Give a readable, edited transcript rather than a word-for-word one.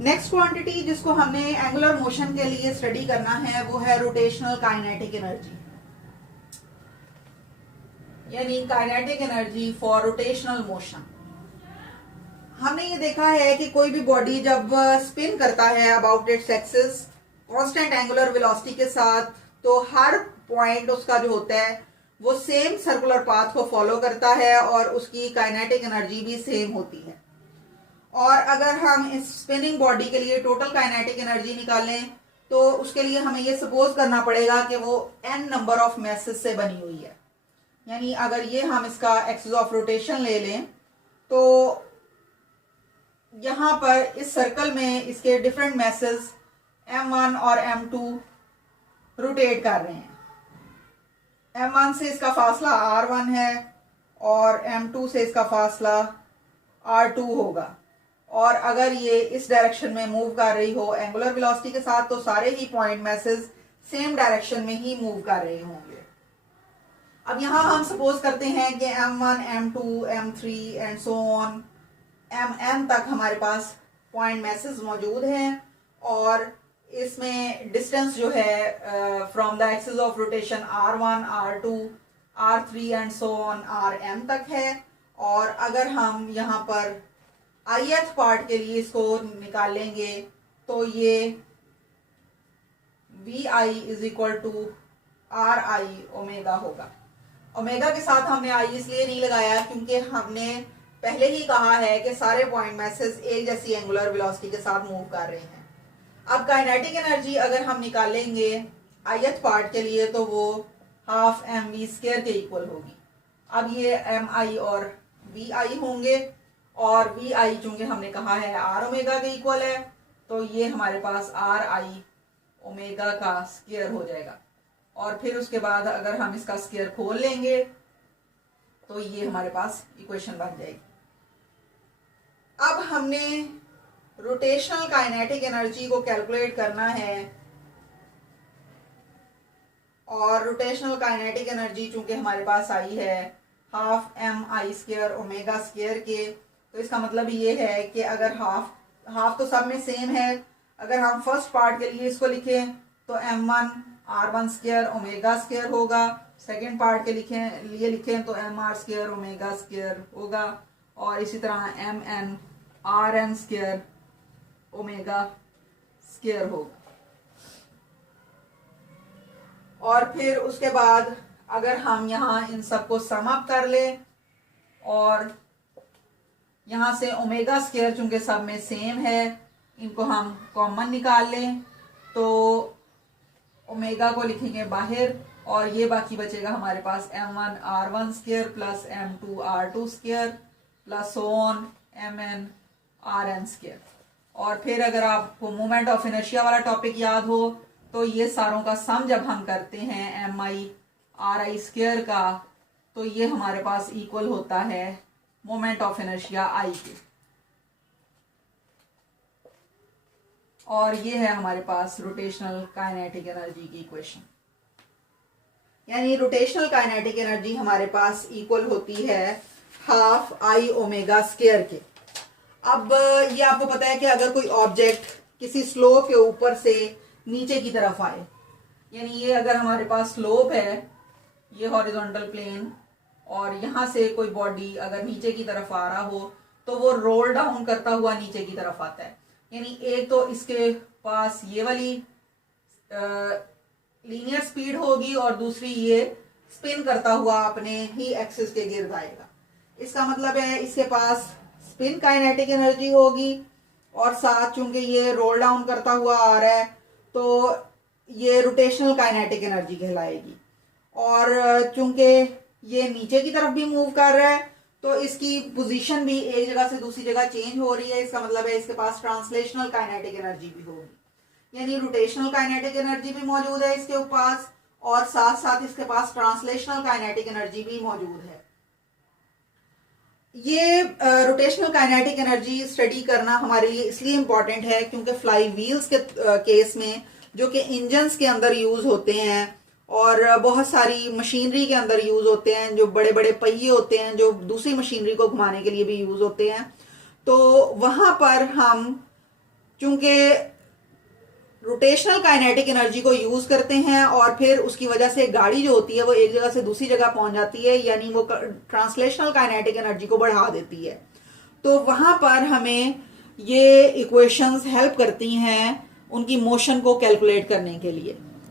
Next quantity जिसको हमने angular motion के लिए स्टडी करना है वो है रोटेशनल काइनेटिक एनर्जी, यानी kinetic energy for rotational motion. हमने ये देखा है कि कोई भी बॉडी जब स्पिन करता है about its axis constant angular velocity के साथ, तो हर पॉइंट उसका जो होता है वो सेम सर्कुलर पाथ को फॉलो करता है और उसकी काइनेटिक एनर्जी भी सेम होती है। और अगर हम इस स्पिनिंग बॉडी के लिए टोटल काइनेटिक एनर्जी निकालें तो उसके लिए हमें ये सपोज करना पड़ेगा कि वो n नंबर ऑफ मैसेज से बनी हुई है। यानी अगर ये हम इसका एक्सिस ऑफ रोटेशन ले लें तो यहां पर इस सर्कल में इसके डिफरेंट मैसेज m1 और m2 रोटेट कर रहे हैं। m1 से इसका फासला r1 है और m2 से इसका फासला r2 होगा। और अगर ये इस डायरेक्शन में मूव कर रही हो एंगुलर वेलोसिटी के साथ तो सारे ही पॉइंट मैसेज सेम डायरेक्शन में ही मूव कर रहे होंगे। अब यहां हम सपोज करते हैं कि m1, m2, m3 and so on mn तक हमारे पास पॉइंट मैसेज मौजूद हैं और इसमें डिस्टेंस जो है from the axis of rotation r1, r2, r3 and so on rm तक है। और अगर हम यहाँ पर ith पार्ट के लिए इसको निकालेंगे तो ये vi is equal to ri omega होगा। ओमेगा के साथ हमने i इसलिए नहीं लगाया क्योंकि हमने पहले ही कहा है कि सारे पॉइंट मैसेज एक जैसी एंगुलर वेलोसिटी के साथ मूव कर रहे हैं। अब काइनेटिक एनर्जी अगर हम निकालेंगे ith पार्ट के लिए तो वो हाफ mv स्क्वायर के इक्वल होगी। अब ये mi और vi होंगे और vi चूंकि हमने कहा है r ओमेगा के इक्वल है तो ये हमारे पास ri ओमेगा का स्क्वायर हो जाएगा। और फिर उसके बाद अगर हम इसका स्क्वायर खोल लेंगे तो ये हमारे पास इक्वेशन बन जाएगी। अब हमने रोटेशनल काइनेटिक एनर्जी को कैलकुलेट करना है और रोटेशनल काइनेटिक एनर्जी चूंकि हमारे पास आई है half mi square omega square के, तो इसका मतलब ये है कि अगर हाफ तो सब में सेम है, अगर हम फर्स्ट पार्ट के लिए इसको लिखें तो m1 r1 square omega square होगा, सेकेंड पार्ट के लिए लिखें तो mr स्क्वायर ओमेगा स्क्वायर होगा और इसी तरह mn rn square omega square होगा। और फिर उसके बाद अगर हम यहाँ इन सबको सम अप कर लें और यहाँ से ओमेगा स्क्वायर चूंकि सब में सेम है इनको हम कॉमन निकाल लें तो ओमेगा को लिखेंगे बाहर और ये बाकी बचेगा हमारे पास m1 r1 square plus m2 r2 square plus on mn rn square. और फिर अगर आपको मोमेंट ऑफ इनर्शिया वाला टॉपिक याद हो तो ये सारों का सम जब हम करते हैं mi ri स्क्वायर का तो ये हमारे पास इक्वल होता है मोमेंट ऑफ इनर्शिया i के। और ये है हमारे पास रोटेशनल काइनेटिक एनर्जी की इक्वेशन, यानी रोटेशनल काइनेटिक एनर्जी हमारे पास इक्वल होती है हाफ i ओमेगा स्क्वायर के। अब ये आपको पता है कि अगर कोई ऑब्जेक्ट किसी स्लोप के ऊपर से नीचे की तरफ आए, यानी ये अगर हमारे पास स्लोप है ये हॉरिजॉन्टल प्लेन और यहाँ से कोई बॉडी अगर नीचे की तरफ आ रहा हो तो वो रोल डाउन करता हुआ नीचे की तरफ आता है। यानी एक तो इसके पास ये वाली लीनियर स्पीड होगी और दूसरी ये स्पिन करता हुआ अपने ही एक्सिस के गिर्द आएगा। इसका मतलब है इसके पास स्पिन काइनेटिक एनर्जी होगी और साथ चूंकि ये रोल डाउन करता हुआ आ रहा है तो ये रोटेशनल काइनेटिक एनर्जी कहलाएगी। और चूंकि ये नीचे की तरफ भी मूव कर रहा है तो इसकी पोजीशन भी एक जगह से दूसरी जगह चेंज हो रही है। इसका मतलब है इसके पास ट्रांसलेशनल काइनेटिक एनर्जी भी होगी, यानी रोटेशनल काइनेटिक एनर्जी भी मौजूद है इसके पास और साथ साथ इसके पास ट्रांसलेशनल काइनेटिक एनर्जी भी मौजूद है। ये रोटेशनल काइनेटिक एनर्जी स्टडी करना हमारे लिए इसलिए इम्पोर्टेंट है क्योंकि फ्लाई व्हील्स के केस में जो कि इंजन्स के अंदर यूज होते हैं और बहुत सारी मशीनरी के अंदर यूज होते हैं, जो बड़े बड़े पहिए होते हैं जो दूसरी मशीनरी को घुमाने के लिए भी यूज होते हैं, तो वहां पर हम चूंकि रोटेशनल काइनेटिक एनर्जी को यूज करते हैं और फिर उसकी वजह से गाड़ी जो होती है वो एक जगह से दूसरी जगह पहुंच जाती है, यानी वो ट्रांसलेशनल काइनेटिक एनर्जी को बढ़ा देती है। तो वहां पर हमें ये इक्वेशंस हेल्प करती हैं उनकी मोशन को कैलकुलेट करने के लिए।